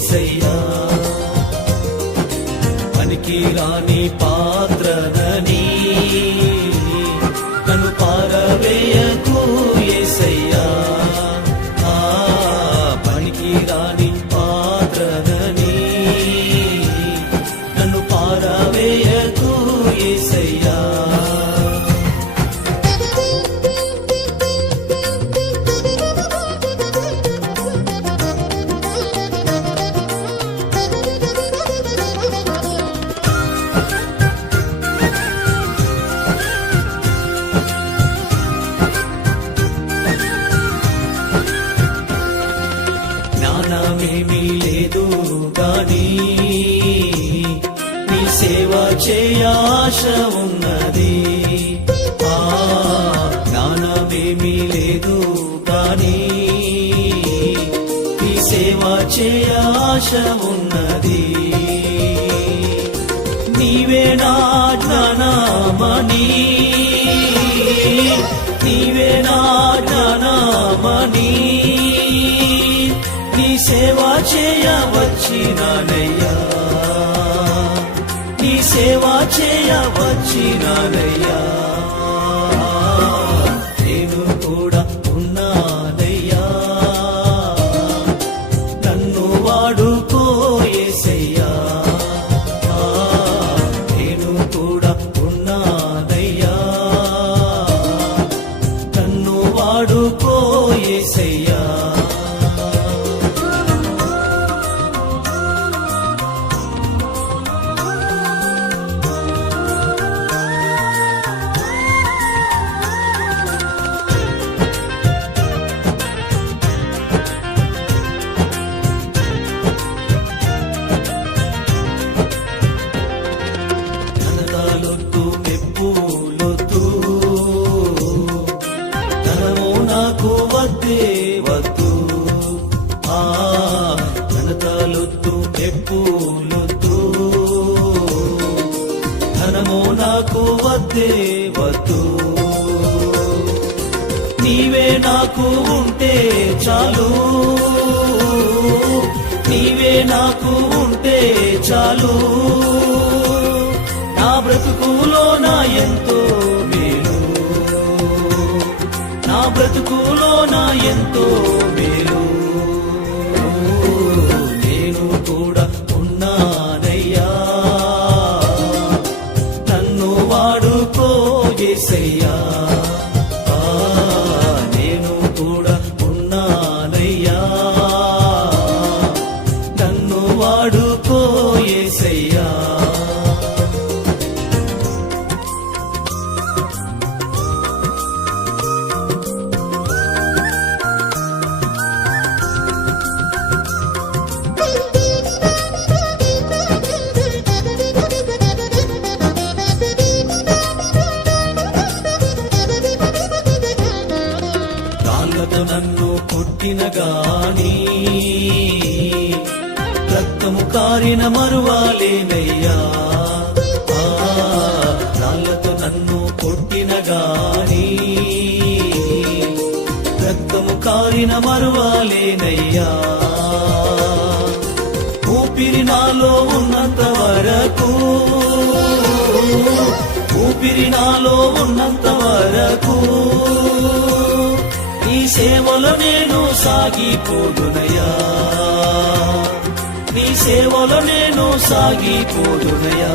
ఏసయ్యా పనికి రాని పాత్రనని నన్ను పారవేయకు ప్రాణమేమీ లేదు గాని నీ సేవ చేయాశ ఉన్నది. ఆ జ్ఞానమేమీ లేదు గాని నీ సేవ చేయాశ ఉన్నది. నీవే నా జ్ఞానమణి నీవే నా జ్ఞానమణి నీ చేయ చేయవచ్చినానయ్యా. నీ సేవ చేయవచ్చినానయ్యా. నేను నాకు ఉంటే చాలు. నీవే నాకు ఉంటే చాలు. నా బ్రతుకులో నా ఎంతో మేలు. నా బ్రతుకులో నా ఎంతో మేలు. రక్తము కారిన మరువాలేనయ్యా. ఆ, రాళ్ళతో నన్ను కొట్టిన గాని రక్తము కారిన మరువాలేనయ్యా. ఊపిరి నాలో ఉన్నంత వరకు ఊపిరి నాలో ఉన్నంత వరకు నీ సేవలో నేను సాగిపోదునయా నీ సేవలో నేను సాగిపోదునయా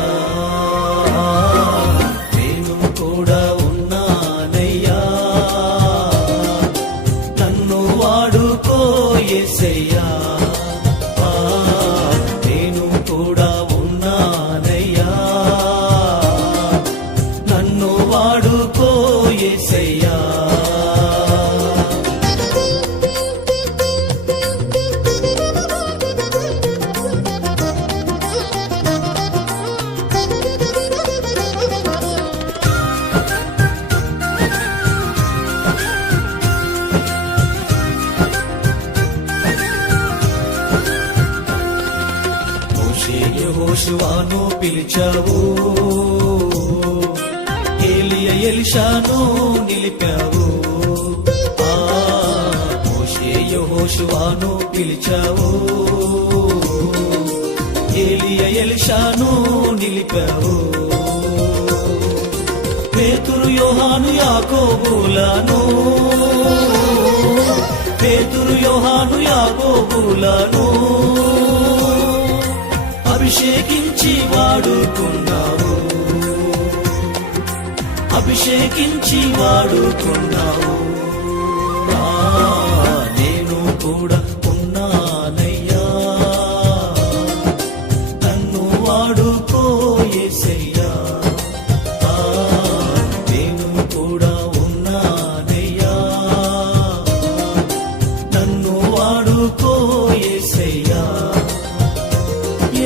యోషువాను పిలిచావు. ఏలియ ఎలిషాను నిలిపావు. ఆ మోషే యెహోషువ యోషువాను పిలిచావు. ఏలియ ఎలిషాను నిలిపావు. పేతురు యోహాను యాకోబులను. పేతురు యోహాను యాకోబులను. అభిషేకించి వాడుకున్నావు అభిషేకించి వాడుకున్నావు ఆ, నేను కూడా ఉన్నానయ్యా. నన్ను వాడుకో ఆ, నేను కూడా ఉన్నానయ్యా. నన్ను వాడుకో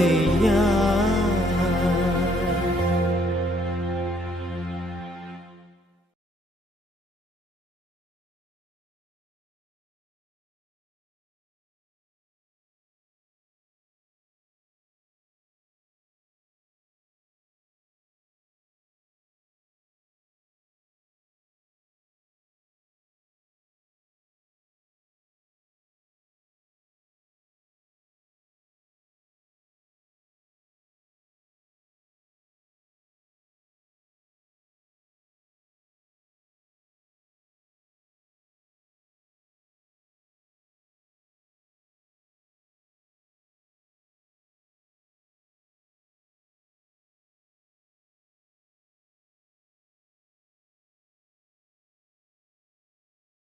ചെയ്യാം.